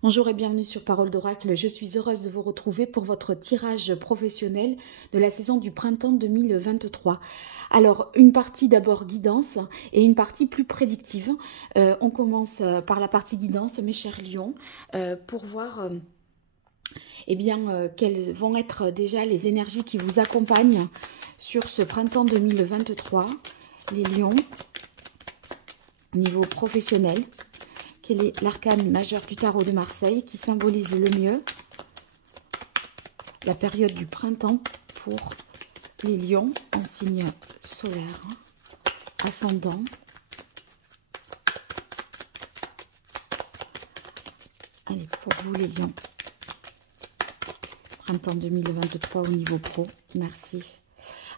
Bonjour et bienvenue sur Parole d'Oracle. Je suis heureuse de vous retrouver pour votre tirage professionnel de la saison du printemps 2023. Alors, une partie d'abord guidance et une partie plus prédictive. On commence par la partie guidance, mes chers lions, pour voir quelles vont être déjà les énergies qui vous accompagnent sur ce printemps 2023. Les lions, au niveau professionnel. Quel est l'arcane majeur du tarot de Marseille qui symbolise le mieux la période du printemps pour les lions en signe solaire, ascendant. Allez, pour vous les lions, printemps 2023 au niveau pro, merci.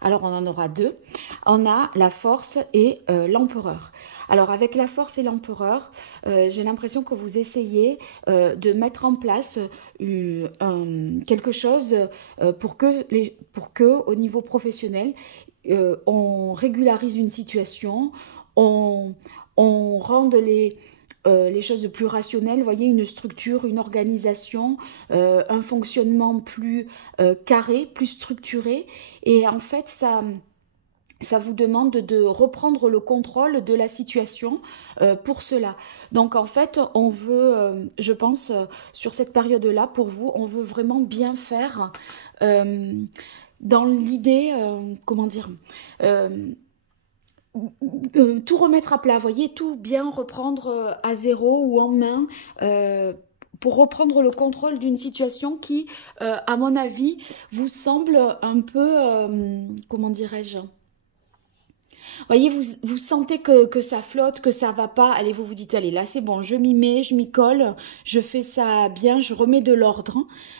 Alors, on en aura deux. On a la force et l'empereur. Alors, avec la force et l'empereur, j'ai l'impression que vous essayez de mettre en place quelque chose pour que, au niveau professionnel, on régularise une situation, on rende les choses plus rationnelles, vous voyez, une structure, une organisation, un fonctionnement plus carré, plus structuré. Et en fait, ça vous demande de reprendre le contrôle de la situation pour cela. Donc en fait, on veut, je pense, sur cette période-là, pour vous, on veut vraiment bien faire dans l'idée, comment dire, tout remettre à plat, vous voyez, tout bien reprendre à zéro ou en main pour reprendre le contrôle d'une situation qui, à mon avis, vous semble un peu, comment dirais-je, vous voyez, vous sentez que ça flotte, que ça va pas. Allez, vous vous dites, allez, là c'est bon, je m'y mets, je m'y colle, je fais ça bien, je remets de l'ordre.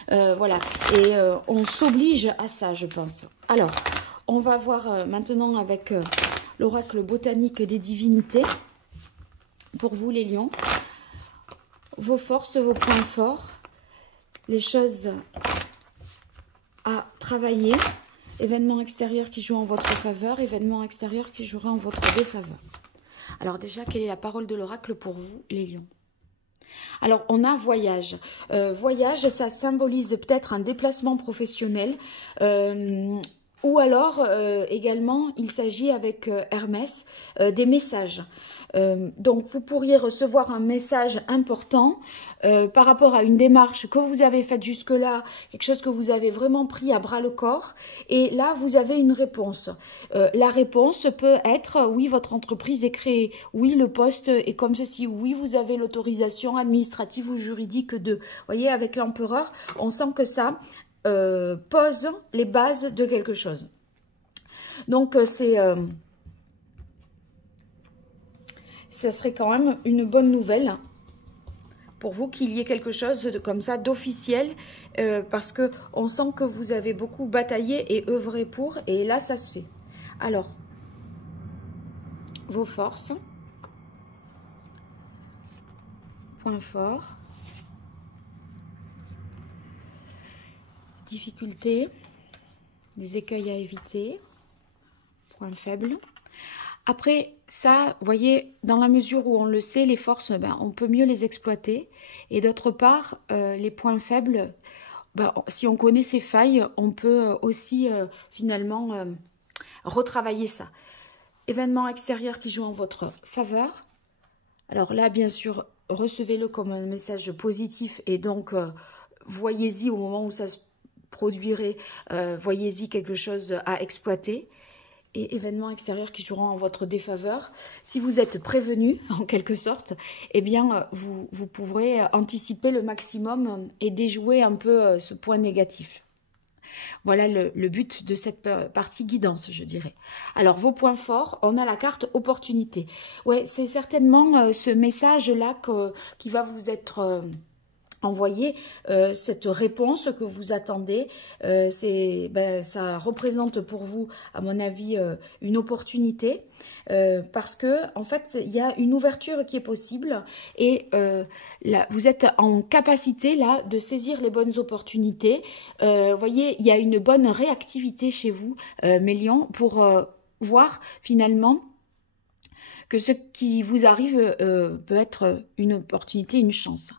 Voilà, et on s'oblige à ça, je pense. Alors, on va voir maintenant avec l'oracle botanique des divinités. Pour vous, les lions, vos forces, vos points forts, les choses à travailler. Événements extérieurs qui jouent en votre faveur, événements extérieurs qui joueraient en votre défaveur. Alors déjà, quelle est la parole de l'oracle pour vous, les lions? Alors, on a voyage. Voyage, ça symbolise peut-être un déplacement professionnel. Ou alors, également, il s'agit avec Hermès des messages. Donc, vous pourriez recevoir un message important par rapport à une démarche que vous avez faite jusque-là, quelque chose que vous avez vraiment pris à bras-le-corps. Et là, vous avez une réponse. La réponse peut être, oui, votre entreprise est créée. Oui, le poste est comme ceci. Oui, vous avez l'autorisation administrative ou juridique de... Vous voyez, avec l'empereur, on sent que ça... pose les bases de quelque chose. Donc, ça serait quand même une bonne nouvelle pour vous qu'il y ait quelque chose comme ça d'officiel parce que on sent que vous avez beaucoup bataillé et œuvré pour, et là, ça se fait. Alors, vos forces, points forts, difficultés, les écueils à éviter, points faibles. Après, ça, vous voyez, dans la mesure où on le sait, les forces, ben, on peut mieux les exploiter. Et d'autre part, les points faibles, ben, si on connaît ces failles, on peut aussi finalement retravailler ça. Événements extérieurs qui jouent en votre faveur. Alors là, bien sûr, recevez-le comme un message positif et donc voyez-y au moment où ça se produirait, voyez-y quelque chose à exploiter. Et événements extérieurs qui joueront en votre défaveur. Si vous êtes prévenu, en quelque sorte, eh bien, vous pourrez anticiper le maximum et déjouer un peu ce point négatif. Voilà le but de cette partie guidance, je dirais. Alors, vos points forts, on a la carte opportunité. Ouais, c'est certainement ce message-là qui va vous être... envoyer cette réponse que vous attendez. Ça représente pour vous, à mon avis, une opportunité parce que en fait, il y a une ouverture qui est possible et là, vous êtes en capacité là de saisir les bonnes opportunités. Vous voyez, il y a une bonne réactivité chez vous, mes lions, pour voir finalement que ce qui vous arrive peut être une opportunité, une chance.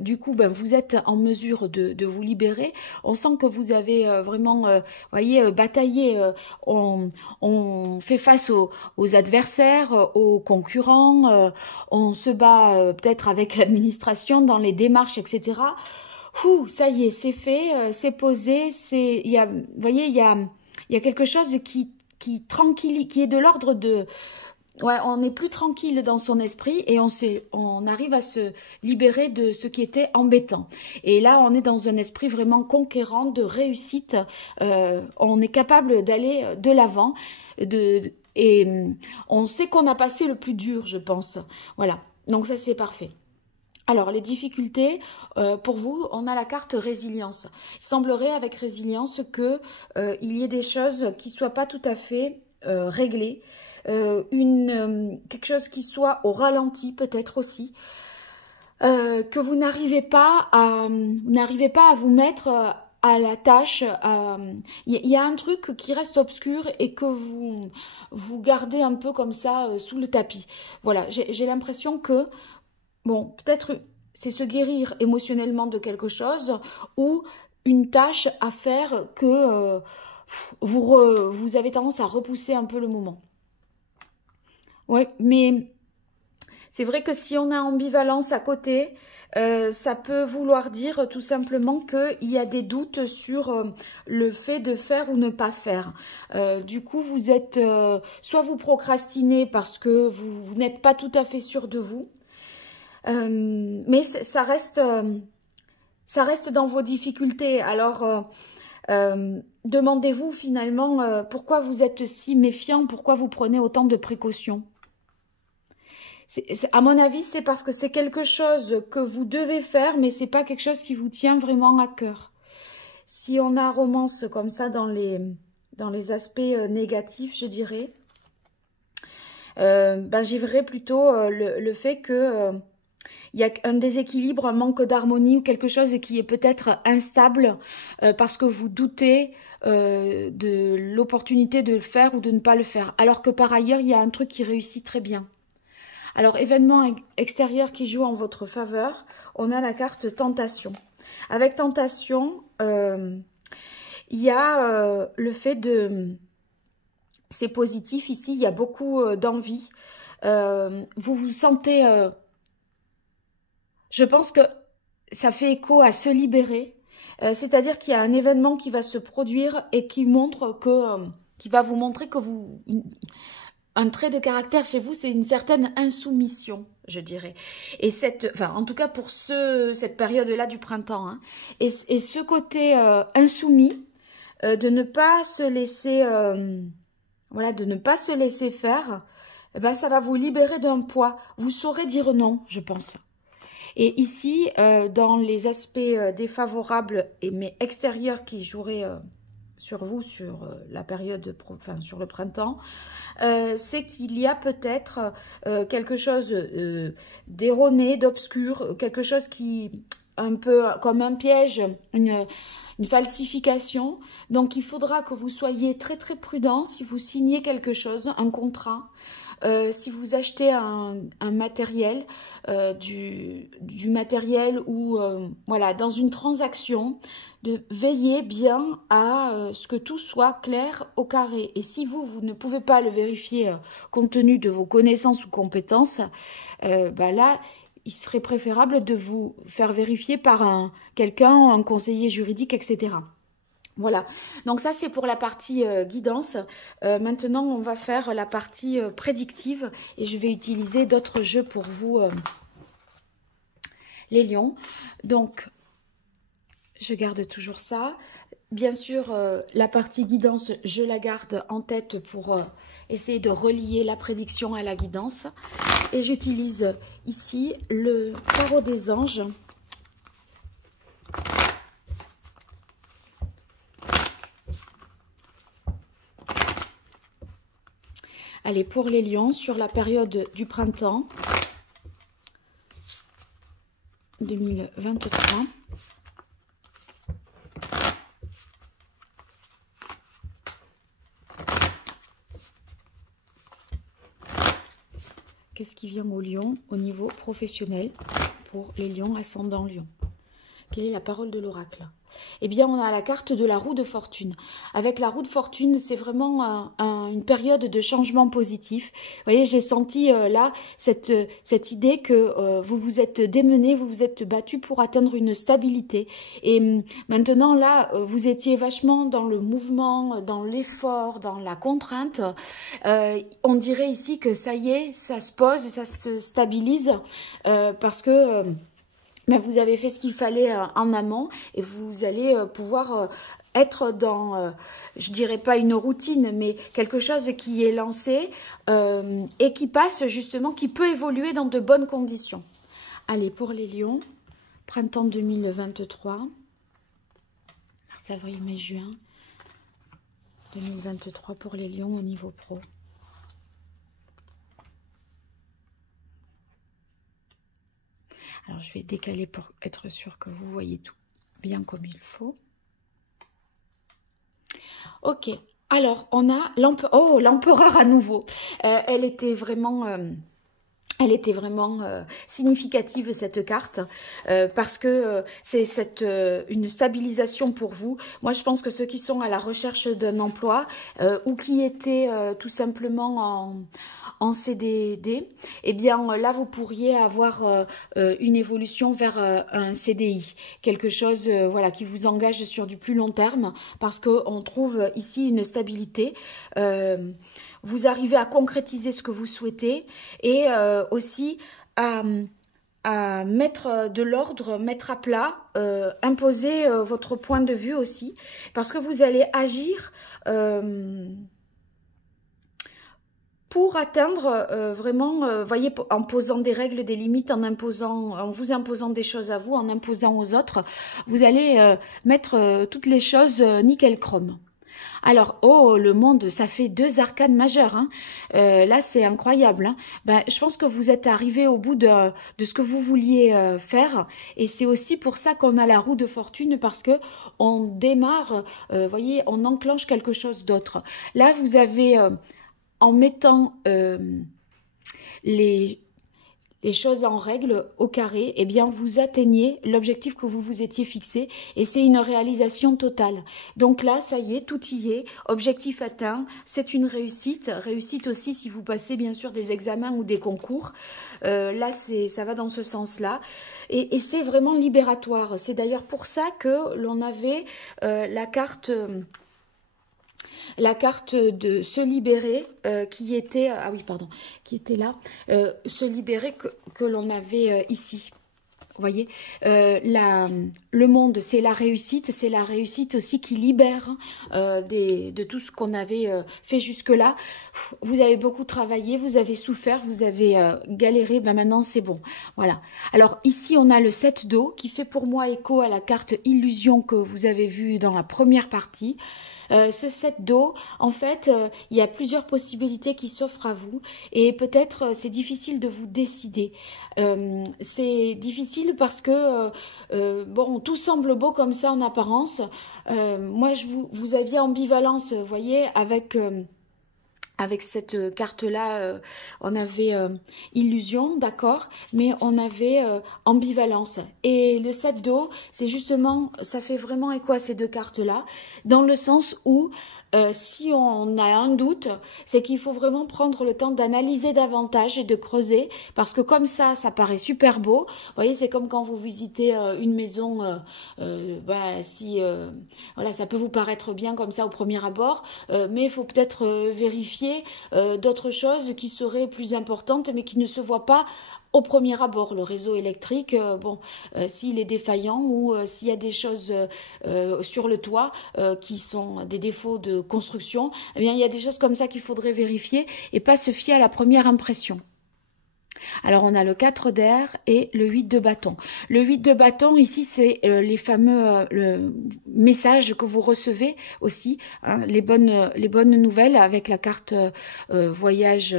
Du coup, ben, vous êtes en mesure de vous libérer. On sent que vous avez vraiment, voyez, bataillé. On fait face aux adversaires, aux concurrents. On se bat peut-être avec l'administration dans les démarches, etc. Ouh, ça y est, c'est fait, c'est posé. Vous voyez, il y a quelque chose qui est de l'ordre de... Ouais, on est plus tranquille dans son esprit et on arrive à se libérer de ce qui était embêtant. Et là, on est dans un esprit vraiment conquérant, de réussite. On est capable d'aller de l'avant. Et on sait qu'on a passé le plus dur, je pense. Voilà, donc ça c'est parfait. Alors, les difficultés, pour vous, on a la carte résilience. Il semblerait avec résilience que il y ait des choses qui ne soient pas tout à fait réglées. Quelque chose qui soit au ralenti peut-être aussi. Que vous n'arrivez pas à vous mettre à la tâche. Il y a un truc qui reste obscur et que vous gardez un peu comme ça sous le tapis. Voilà, j'ai l'impression que bon, peut-être c'est se guérir émotionnellement de quelque chose ou une tâche à faire que vous avez tendance à repousser un peu le moment. Oui, mais c'est vrai que si on a ambivalence à côté, ça peut vouloir dire tout simplement qu'il y a des doutes sur le fait de faire ou ne pas faire. Du coup, vous êtes soit vous procrastinez parce que vous n'êtes pas tout à fait sûr de vous, mais ça reste dans vos difficultés. Alors, demandez-vous finalement pourquoi vous êtes si méfiant, pourquoi vous prenez autant de précautions. À mon avis, c'est parce que c'est quelque chose que vous devez faire, mais c'est pas quelque chose qui vous tient vraiment à cœur. Si on a romance comme ça dans les aspects négatifs, je dirais, ben, j'y verrais plutôt le fait que il y a un déséquilibre, un manque d'harmonie ou quelque chose qui est peut-être instable parce que vous doutez de l'opportunité de le faire ou de ne pas le faire. Alors que par ailleurs, il y a un truc qui réussit très bien. Alors, événement extérieur qui joue en votre faveur, on a la carte tentation. Avec tentation, il y a le fait de... C'est positif ici, il y a beaucoup d'envie. Vous vous sentez... je pense que ça fait écho à se libérer. C'est-à-dire qu'il y a un événement qui va se produire et qui montre que... qui va vous montrer que vous... Un trait de caractère chez vous, c'est une certaine insoumission, je dirais. Et enfin, en tout cas pour cette période-là du printemps. Hein. Et ce côté insoumis, de ne pas se laisser, voilà, de ne pas se laisser faire, eh ben, ça va vous libérer d'un poids. Vous saurez dire non, je pense. Et ici, dans les aspects défavorables mais extérieurs qui joueraient sur vous, sur la période, enfin sur le printemps, c'est qu'il y a peut-être quelque chose d'erroné, d'obscur, quelque chose qui, un peu comme un piège, une falsification. Donc il faudra que vous soyez très très prudent si vous signez quelque chose, un contrat. Si vous achetez un matériel, du matériel ou voilà, dans une transaction, de veiller bien à ce que tout soit clair au carré. Et si vous ne pouvez pas le vérifier compte tenu de vos connaissances ou compétences, bah là, il serait préférable de vous faire vérifier par quelqu'un, un conseiller juridique, etc. Voilà, donc ça c'est pour la partie guidance. Maintenant on va faire la partie prédictive et je vais utiliser d'autres jeux pour vous les lions. Donc je garde toujours ça. Bien sûr la partie guidance je la garde en tête pour essayer de relier la prédiction à la guidance. Et j'utilise ici le tarot des anges. Allez, pour les lions, sur la période du printemps 2023. Qu'est-ce qui vient au lion au niveau professionnel pour les lions ascendant lion? Quelle est la parole de l'oracle? Eh bien, on a la carte de la roue de fortune. Avec la roue de fortune, c'est vraiment une période de changement positif. Vous voyez, j'ai senti là cette idée que vous vous êtes démené, vous vous êtes battu pour atteindre une stabilité. Et maintenant, là, vous étiez vachement dans le mouvement, dans l'effort, dans la contrainte. On dirait ici que ça y est, ça se pose, ça se stabilise parce que... mais vous avez fait ce qu'il fallait en amont et vous allez pouvoir être dans, je dirais pas une routine, mais quelque chose qui est lancé et qui passe justement, qui peut évoluer dans de bonnes conditions. Allez, pour les lions, printemps 2023, mars, avril, mai, juin 2023 pour les lions au niveau pro. Alors, je vais décaler pour être sûr que vous voyez tout bien comme il faut. Ok. Alors, on a l'empereur à nouveau. Elle était vraiment significative cette carte parce que c'est une stabilisation pour vous. Moi, je pense que ceux qui sont à la recherche d'un emploi ou qui étaient tout simplement en CDD, eh bien là, vous pourriez avoir une évolution vers un CDI, quelque chose voilà, qui vous engage sur du plus long terme parce qu'on trouve ici une stabilité. Vous arrivez à concrétiser ce que vous souhaitez et aussi à mettre de l'ordre, mettre à plat, imposer votre point de vue aussi, parce que vous allez agir pour atteindre vraiment, voyez, en posant des règles, des limites, en vous imposant des choses à vous, en imposant aux autres, vous allez mettre toutes les choses nickel chrome. Alors, oh, le monde, ça fait 2 arcanes majeures. Hein. Là, c'est incroyable. Hein. Ben, je pense que vous êtes arrivé au bout de ce que vous vouliez faire. Et c'est aussi pour ça qu'on a la roue de fortune, parce que on démarre, voyez, on enclenche quelque chose d'autre. Là, vous avez, en mettant les choses en règle au carré, eh bien vous atteignez l'objectif que vous vous étiez fixé et c'est une réalisation totale. Donc là, ça y est, tout y est, objectif atteint, c'est une réussite. Réussite aussi si vous passez bien sûr des examens ou des concours. Là, ça va dans ce sens-là. Et c'est vraiment libératoire. C'est d'ailleurs pour ça que l'on avait la carte de se libérer qui était qui était là, se libérer que l'on avait ici. Vous voyez, le monde, c'est la réussite aussi qui libère de tout ce qu'on avait fait jusque-là. Vous avez beaucoup travaillé, vous avez souffert, vous avez galéré, ben maintenant c'est bon. Voilà. Alors ici, on a le 7 d'eau qui fait pour moi écho à la carte illusion que vous avez vue dans la première partie. Ce 7 d'eau, en fait, il y a plusieurs possibilités qui s'offrent à vous et peut-être c'est difficile de vous décider. C'est difficile parce que, bon, tout semble beau comme ça en apparence. Moi, vous aviez ambivalence, vous voyez, avec cette carte-là, on avait illusion, d'accord, mais on avait ambivalence. Et le 7 d'eau, c'est justement, ça fait vraiment écho à ces deux cartes-là, dans le sens où si on a un doute, c'est qu'il faut vraiment prendre le temps d'analyser davantage et de creuser, parce que comme ça paraît super beau. Vous voyez, c'est comme quand vous visitez une maison, voilà, ça peut vous paraître bien comme ça au premier abord, mais il faut peut-être vérifier d'autres choses qui seraient plus importantes, mais qui ne se voient pas au premier abord. Le réseau électrique, s'il est défaillant ou s'il y a des choses sur le toit qui sont des défauts de construction, eh bien, il y a des choses comme ça qu'il faudrait vérifier et pas se fier à la première impression. Alors, on a le 4 d'air et le 8 de bâton. Le 8 de bâton, ici, c'est les fameux messages que vous recevez aussi, hein, les bonnes nouvelles avec la carte voyage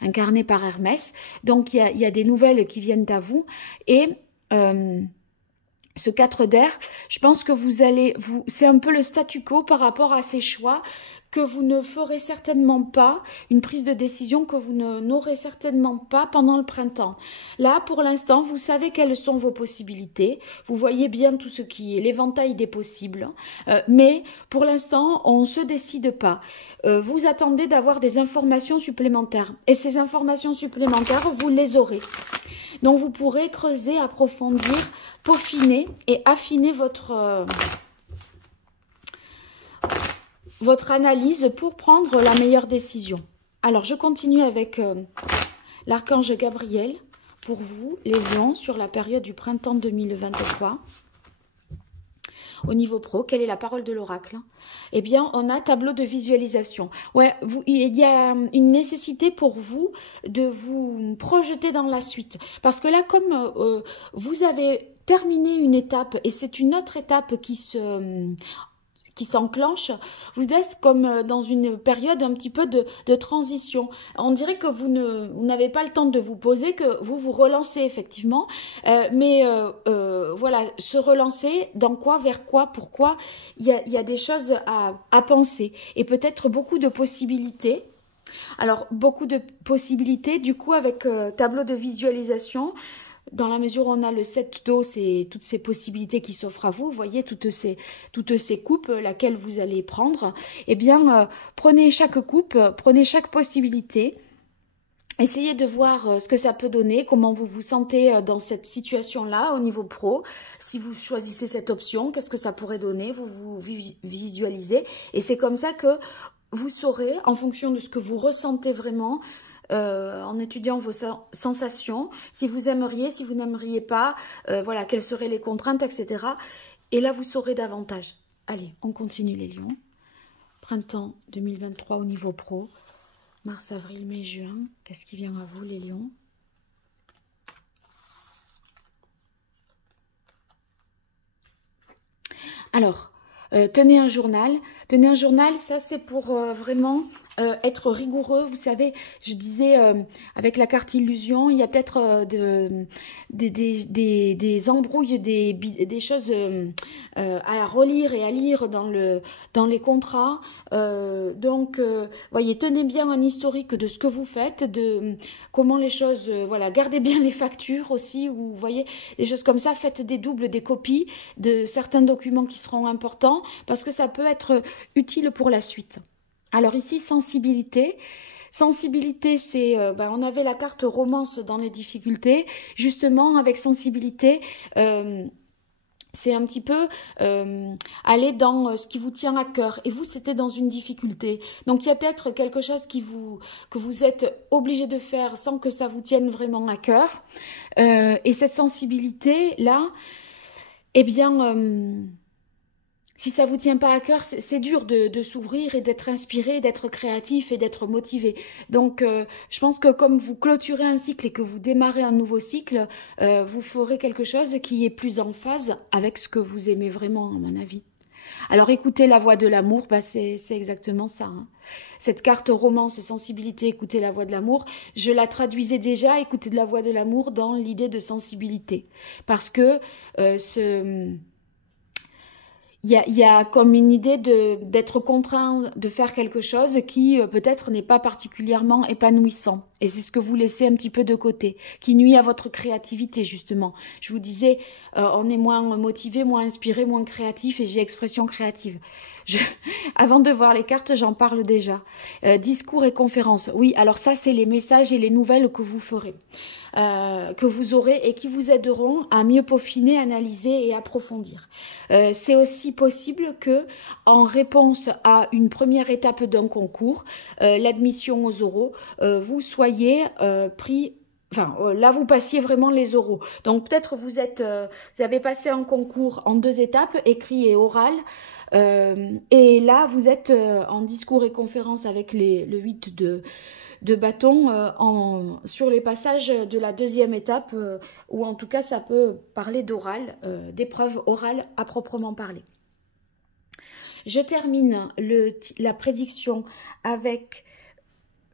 incarnée par Hermès. Donc, il y a des nouvelles qui viennent à vous et ce 4 d'air, je pense que c'est un peu le statu quo par rapport à ces choix que vous ne ferez certainement pas, une prise de décision que vous n'aurez certainement pas pendant le printemps. Là, pour l'instant, vous savez quelles sont vos possibilités, vous voyez bien tout ce qui est l'éventail des possibles, mais pour l'instant, on ne se décide pas. Vous attendez d'avoir des informations supplémentaires, et ces informations supplémentaires, vous les aurez. Donc, vous pourrez creuser, approfondir, peaufiner et affiner votre analyse pour prendre la meilleure décision. Alors, je continue avec l'archange Gabriel pour vous, les lions, sur la période du printemps 2023. Au niveau pro, quelle est la parole de l'oracle? Eh bien, on a tableau de visualisation. Ouais, il y a une nécessité pour vous de vous projeter dans la suite. Parce que là, comme vous avez terminé une étape et c'est une autre étape qui s'enclenche, vous êtes comme dans une période un petit peu de transition. On dirait que vous n'avez pas le temps de vous poser, que vous vous relancez effectivement, mais voilà, se relancer dans quoi, vers quoi, pourquoi, il y a des choses à penser et peut-être beaucoup de possibilités. Alors, beaucoup de possibilités, du coup, avec tableau de visualisation, dans la mesure où on a le 7 d'eau, c'est toutes ces possibilités qui s'offrent à vous, vous voyez, toutes ces coupes, laquelle vous allez prendre, eh bien, prenez chaque coupe, prenez chaque possibilité, essayez de voir ce que ça peut donner, comment vous vous sentez dans cette situation-là au niveau pro. Si vous choisissez cette option, qu'est-ce que ça pourrait donner, vous visualisez, et c'est comme ça que vous saurez, en fonction de ce que vous ressentez vraiment, en étudiant vos sensations, si vous aimeriez, si vous n'aimeriez pas, voilà, quelles seraient les contraintes, etc. Et là, vous saurez davantage. Allez, on continue les lions. Printemps 2023 au niveau pro. Mars, avril, mai, juin. Qu'est-ce qui vient à vous, les lions? Alors, tenez un journal. Tenez un journal, ça c'est pour vraiment être rigoureux. Vous savez, je disais, avec la carte illusion, il y a peut-être des embrouilles, des choses à relire et à lire dans les contrats. Donc, voyez, tenez bien un historique de ce que vous faites, de comment les choses, voilà, gardez bien les factures aussi, ou vous voyez, des choses comme ça, faites des doubles, des copies de certains documents qui seront importants, parce que ça peut être utile pour la suite. Alors ici, sensibilité. Sensibilité, c'est, on avait la carte romance dans les difficultés. Justement, avec sensibilité, c'est un petit peu aller dans ce qui vous tient à cœur. Et vous, c'était dans une difficulté. Donc, il y a peut-être quelque chose que vous êtes obligé de faire sans que ça vous tienne vraiment à cœur. Et cette sensibilité-là, eh bien... si ça vous tient pas à cœur, c'est dur de s'ouvrir et d'être inspiré, d'être créatif et d'être motivé. Donc, je pense que comme vous clôturez un cycle et que vous démarrez un nouveau cycle, vous ferez quelque chose qui est plus en phase avec ce que vous aimez vraiment, à mon avis. Alors, écoutez la voix de l'amour, c'est exactement ça. Hein. Cette carte romance, sensibilité, écoutez la voix de l'amour, je la traduisais déjà, écoutez de la voix de l'amour, dans l'idée de sensibilité. Parce que il y a comme une idée d'être contraint de faire quelque chose qui peut-être n'est pas particulièrement épanouissant. Et c'est ce que vous laissez un petit peu de côté, qui nuit à votre créativité justement. Je vous disais, on est moins motivé, moins inspiré, moins créatif, et j'ai expression créative. Avant de voir les cartes, j'en parle déjà. Discours et conférences. Oui, alors ça, c'est les messages et les nouvelles que vous ferez, que vous aurez et qui vous aideront à mieux peaufiner, analyser et approfondir. C'est aussi possible que, en réponse à une première étape d'un concours, l'admission aux oraux, vous soyez pris. Enfin, là, vous passiez vraiment les oraux. Donc, peut-être vous avez passé un concours en 2 étapes, écrit et oral. Et là, vous êtes en discours et conférence avec le 8 de bâton sur les passages de la 2e étape, ou en tout cas, ça peut parler d'oral, d'épreuve orale à proprement parler. Je termine la prédiction avec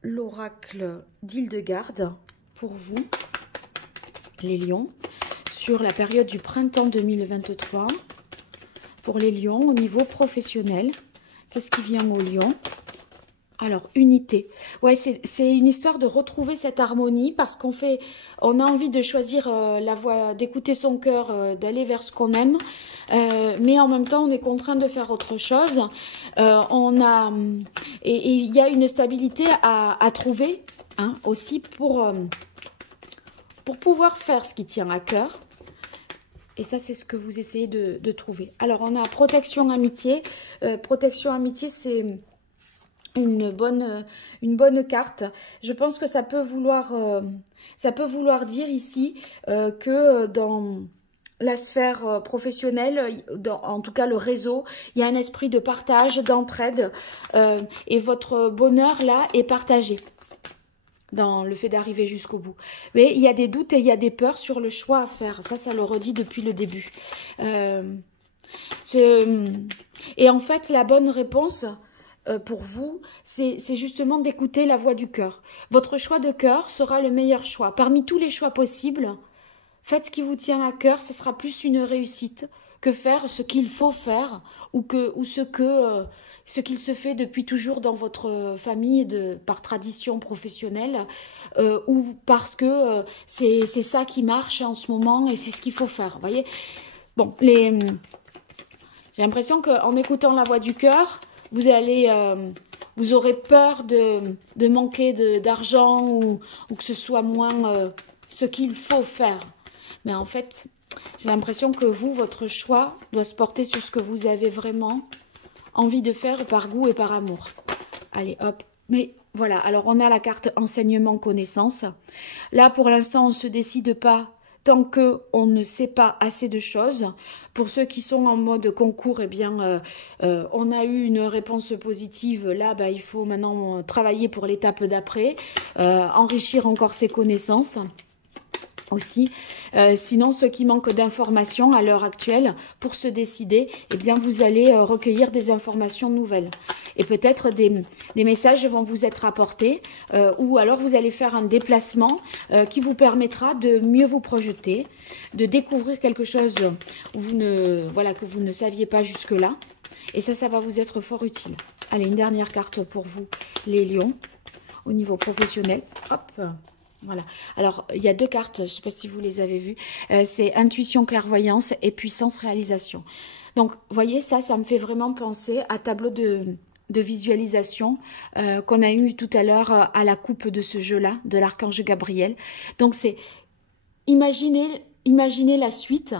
l'oracle d'Hildegarde pour vous, les lions, sur la période du printemps 2023 pour les lions au niveau professionnel. Qu'est-ce qui vient aux lions? Alors, unité. Ouais, c'est une histoire de retrouver cette harmonie parce on a envie de choisir la voie, d'écouter son cœur, d'aller vers ce qu'on aime, mais en même temps, on est contraint de faire autre chose. Et il y a une stabilité à trouver hein, aussi pour pouvoir faire ce qui tient à cœur. Et ça, c'est ce que vous essayez de trouver. Alors, on a protection amitié. Protection amitié, c'est une bonne carte. Je pense que ça peut vouloir dire ici que dans la sphère professionnelle, en tout cas le réseau, il y a un esprit de partage, d'entraide et votre bonheur là est partagé dans le fait d'arriver jusqu'au bout. Mais il y a des doutes et il y a des peurs sur le choix à faire. Ça le redit depuis le début. Et en fait, la bonne réponse pour vous, c'est justement d'écouter la voix du cœur. Votre choix de cœur sera le meilleur choix. Parmi tous les choix possibles, faites ce qui vous tient à cœur, ce sera plus une réussite que faire ce qu'il faut faire ou ce qu'il se fait depuis toujours dans votre famille par tradition professionnelle ou parce que c'est ça qui marche en ce moment et c'est ce qu'il faut faire. Vous voyez, bon, j'ai l'impression qu'en écoutant la voix du cœur, vous aurez peur de manquer d'argent ou que ce soit moins ce qu'il faut faire. Mais en fait, j'ai l'impression que votre choix doit se porter sur ce que vous avez vraiment envie de faire par goût et par amour. Allez, hop. Mais voilà, alors on a la carte enseignement connaissance. Là, pour l'instant, on ne se décide pas tant qu'on ne sait pas assez de choses. Pour ceux qui sont en mode concours, eh bien, on a eu une réponse positive. Là, bah, il faut maintenant travailler pour l'étape d'après, enrichir encore ses connaissances aussi. Sinon, ceux qui manquent d'informations à l'heure actuelle, pour se décider, eh bien, vous allez recueillir des informations nouvelles. Et peut-être des messages vont vous être apportés ou alors vous allez faire un déplacement qui vous permettra de mieux vous projeter, de découvrir quelque chose où que vous ne saviez pas jusque-là. Et ça va vous être fort utile. Allez, une dernière carte pour vous, les lions, au niveau professionnel. Hop. Voilà. Alors, il y a deux cartes, je ne sais pas si vous les avez vues. C'est intuition, clairvoyance et puissance, réalisation. Donc, vous voyez, ça me fait vraiment penser à tableau de visualisation qu'on a eu tout à l'heure à la coupe de ce jeu-là, de l'archange Gabriel. Donc, c'est imaginez la suite.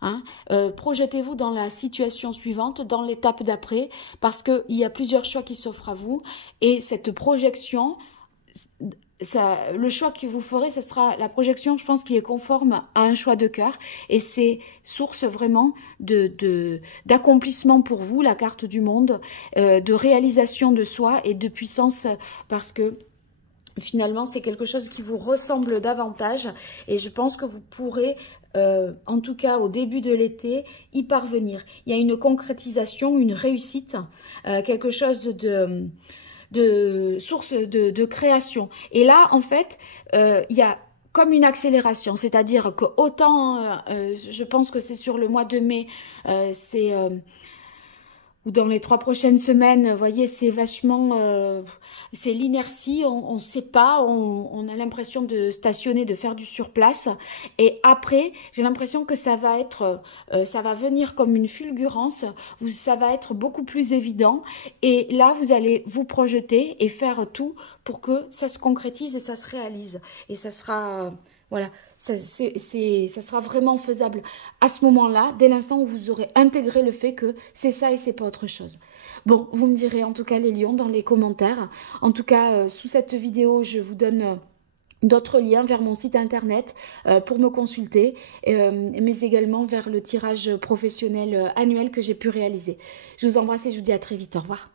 Hein, projetez-vous dans la situation suivante, dans l'étape d'après, parce qu'il y a plusieurs choix qui s'offrent à vous. Et cette projection... le choix que vous ferez, ce sera la projection, je pense, qui est conforme à un choix de cœur. Et c'est source vraiment d'accomplissement pour vous, la carte du monde, de réalisation de soi et de puissance, parce que finalement, c'est quelque chose qui vous ressemble davantage. Et je pense que vous pourrez, en tout cas au début de l'été, y parvenir. Il y a une concrétisation, une réussite, quelque chose de source de création. Et là, en fait, il y a comme une accélération, c'est-à-dire que autant, je pense que c'est sur le mois de mai, ou dans les 3 prochaines semaines, vous voyez, c'est vachement, c'est l'inertie, on ne sait pas, on a l'impression de stationner, de faire du surplace. Et après, j'ai l'impression que ça va venir comme une fulgurance, ça va être beaucoup plus évident. Et là, vous allez vous projeter et faire tout pour que ça se concrétise et ça se réalise. Et ça sera, voilà, ça sera vraiment faisable à ce moment-là, dès l'instant où vous aurez intégré le fait que c'est ça et c'est pas autre chose. Bon, vous me direz en tout cas les lions dans les commentaires. En tout cas, sous cette vidéo, je vous donne d'autres liens vers mon site internet pour me consulter, mais également vers le tirage professionnel annuel que j'ai pu réaliser. Je vous embrasse et je vous dis à très vite. Au revoir.